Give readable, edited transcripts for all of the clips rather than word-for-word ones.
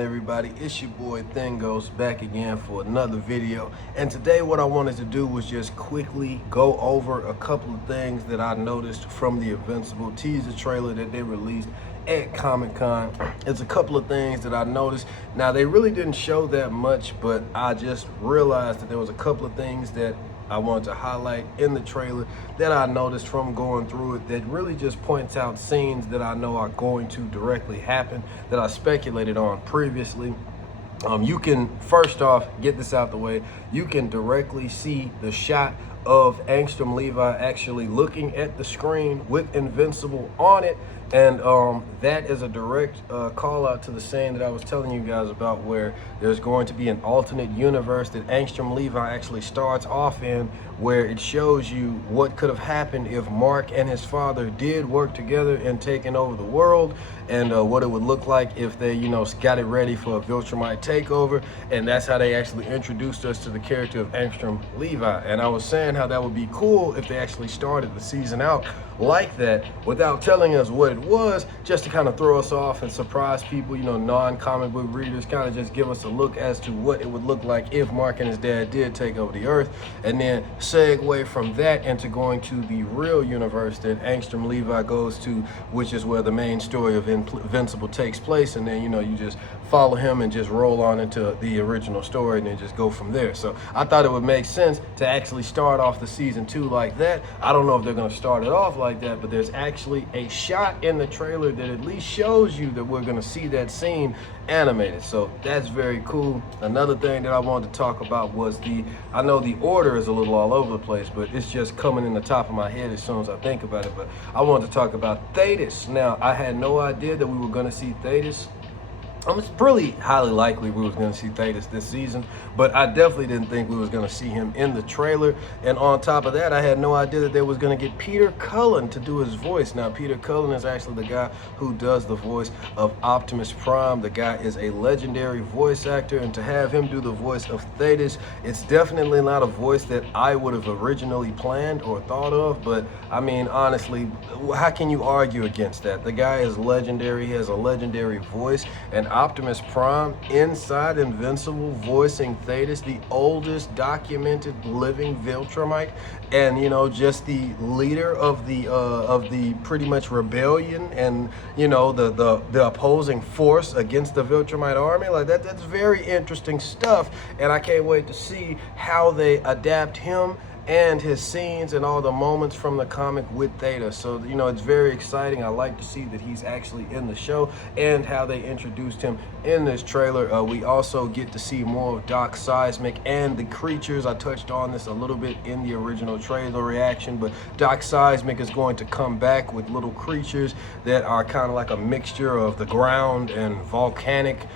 on, everybody? It's your boy Thingos back again for another video. And today what I wanted to do was just quickly go over a couple of things that I noticed from the Invincible teaser trailer that they released at Comic-Con. It's a couple of things that I noticed. Now, they really didn't show that much, but I just realized that there was a couple of things that I wanted to highlight in the trailer that I noticed from going through it that really just points out scenes that I know are going to directly happen that I speculated on previously. You can, first off, get this out the way, you can directly see the shot of Angstrom Levi actually looking at the screen with Invincible on it. And that is a direct call out to the scene that I was telling you guys about, where there's going to be an alternate universe that Angstrom Levi actually starts off in, where it shows you what could have happened if Mark and his father did work together in taking over the world, and what it would look like if they, got it ready for a Viltrumite takeover. And that's how they actually introduced us to the character of Angstrom Levi. And I was saying how that would be cool if they actually started the season out like that without telling us what it was, just to kind of throw us off and surprise people, non-comic book readers, kind of just give us a look as to what it would look like if Mark and his dad did take over the earth, and then segue from that into going to the real universe that Angstrom Levi goes to, which is where the main story of Invincible takes place. And then you just follow him and just roll on into the original story and then just go from there. So I thought it would make sense to actually start off the season 2 like that. I don't know if they're going to start it off like that, but there's actually a shot in the trailer that at least shows you that we're going to see that scene animated. So that's very cool. Another thing that I wanted to talk about was I know the order is a little all over the place, but it's just coming in the top of my head as soon as I think about it. But I wanted to talk about Thetis. Now, I had no idea that we were going to see Thetis. It's really highly likely we was going to see Thetis this season, but I definitely didn't think we was going to see him in the trailer. And on top of that, I had no idea that they was going to get Peter Cullen to do his voice. Now, Peter Cullen is actually the guy who does the voice of Optimus Prime. The guy is a legendary voice actor, and to have him do the voice of Thetis, it's definitely not a voice that I would have originally planned or thought of. But I mean, honestly, how can you argue against that? The guy is legendary. He has a legendary voice, and Optimus Prime inside Invincible voicing Thetis, the oldest documented living Viltrumite, and just the leader of the pretty much rebellion, and the opposing force against the Viltrumite army. Like that's very interesting stuff, and I can't wait to see how they adapt him and his scenes and all the moments from the comic with Theta. So it's very exciting. I like to see that he's actually in the show and how they introduced him in this trailer. We also get to see more of Doc Seismic and the creatures. I touched on this a little bit in the original trailer reaction, but Doc Seismic is going to come back with little creatures that are kind of like a mixture of the ground and volcanic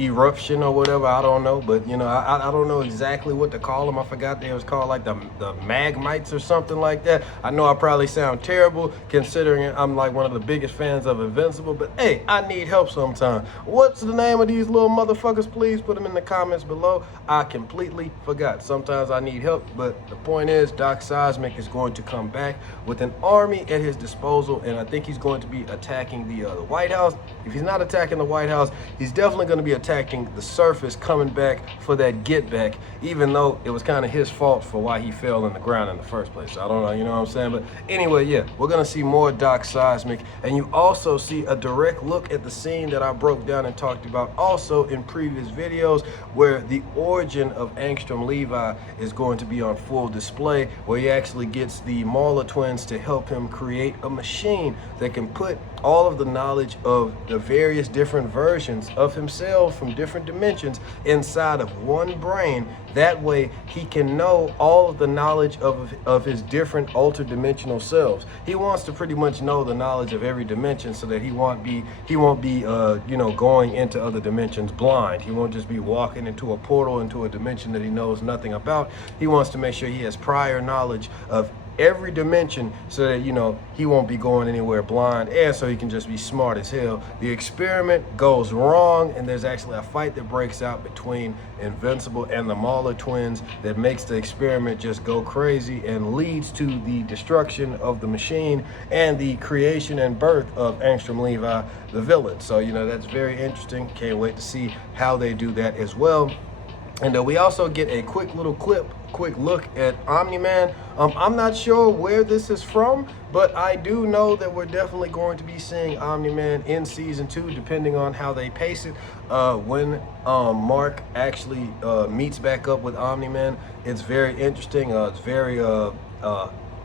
eruption or whatever. I don't know, but I don't know exactly what to call them. I forgot they was called like the Magmites or something like that. I know I probably sound terrible considering I'm like one of the biggest fans of Invincible, but hey, I need help sometime. What's the name of these little motherfuckers? Please put them in the comments below. I completely forgot. Sometimes I need help, but the point is Doc Seismic is going to come back with an army at his disposal, and I think he's going to be attacking the White House. If he's not attacking the White House, he's definitely going to be attacking the surface, coming back for that get back, even though it was kind of his fault for why he fell in the ground in the first place. So I don't know, you know what I'm saying? But anyway, yeah, we're going to see more Doc Seismic, and you also see a direct look at the scene that I broke down and talked about also in previous videos, where the origin of Angstrom Levi is going to be on full display, where he actually gets the Mauler twins to help him create a machine that can put all of the knowledge of the various different versions of himself from different dimensions inside of one brain. That way he can know all of the knowledge of his different altered dimensional selves. He wants to pretty much know the knowledge of every dimension, so that he won't be going into other dimensions blind. He won't just be walking into a portal into a dimension that he knows nothing about. He wants to make sure he has prior knowledge of every dimension so that, you know, he won't be going anywhere blind, and so he can just be smart as hell. The experiment goes wrong, and there's actually a fight that breaks out between Invincible and the Mauler twins that makes the experiment just go crazy and leads to the destruction of the machine and the creation and birth of Angstrom Levi, the villain. So, you know, that's very interesting. Can't wait to see how they do that as well. And we also get a quick look at Omni-Man. I'm not sure where this is from, but I do know that we're definitely going to be seeing Omni-Man in season 2, depending on how they pace it. When Mark actually meets back up with Omni-Man, it's very interesting. It's very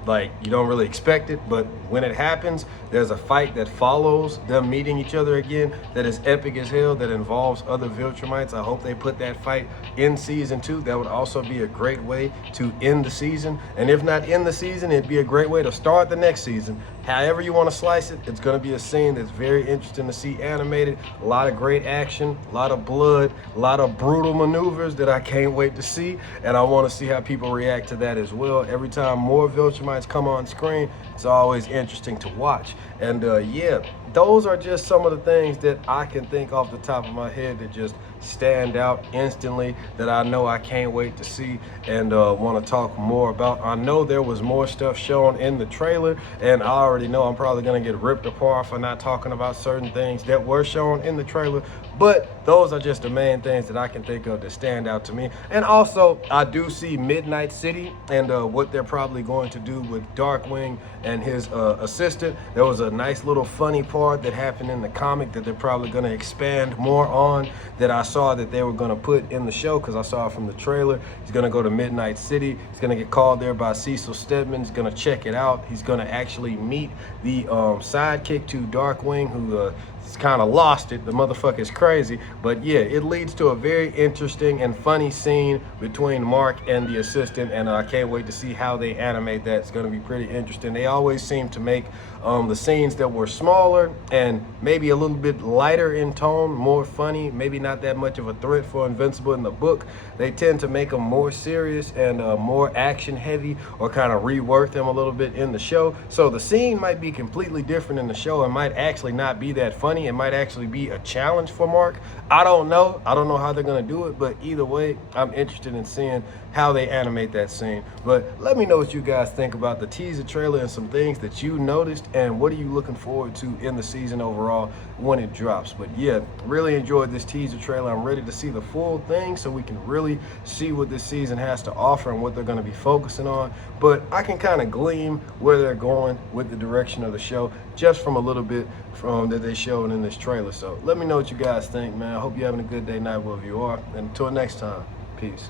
like, you don't really expect it, but when it happens, there's a fight that follows them meeting each other again that is epic as hell, that involves other Viltrumites. I hope they put that fight in season 2. That would also be a great way to end the season. And if not end the season, it'd be a great way to start the next season. However you want to slice it, it's going to be a scene that's very interesting to see animated. A lot of great action, a lot of blood, a lot of brutal maneuvers that I can't wait to see. And I want to see how people react to that as well. Every time more Viltrumites come on screen, it's always interesting to watch. And yeah, those are just some of the things that I can think off the top of my head that just stand out instantly, that I know I can't wait to see and want to talk more about. I know there was more stuff shown in the trailer, and I already know I'm probably going to get ripped apart for not talking about certain things that were shown in the trailer, but those are just the main things that I can think of that stand out to me. And also, I do see Midnight City and what they're probably going to do with Darkwing and his assistant. There was a nice little funny part that happened in the comic that they're probably going to expand more on, that I saw that they were going to put in the show, because I saw it from the trailer. He's going to go to Midnight City. He's going to get called there by Cecil Stedman. He's going to check it out. He's going to actually meet the sidekick to Darkwing, who kind of lost it. The motherfucker is crazy. But yeah, it leads to a very interesting and funny scene between Mark and the assistant, and I can't wait to see how they animate that. It's going to be pretty interesting. They always seem to make the scenes that were smaller and maybe a little bit lighter in tone, more funny, maybe not that much of a threat for Invincible in the book. They tend to make them more serious and more action heavy, or kind of rework them a little bit in the show. So the scene might be completely different in the show and might actually not be that funny. It might actually be a challenge for Mark. I don't know how they're going to do it, but either way, I'm interested in seeing how they animate that scene. But let me know what you guys think about the teaser trailer and some things that you noticed, and what are you looking forward to in the season overall when it drops. But yeah, really enjoyed this teaser trailer. I'm ready to see the full thing so we can really see what this season has to offer and what they're going to be focusing on. But I can kind of glean where they're going with the direction of the show just from a little bit from that they showed in this trailer. So let me know what you guys think, man. I hope you're having a good day, night, wherever you are. And until next time, peace.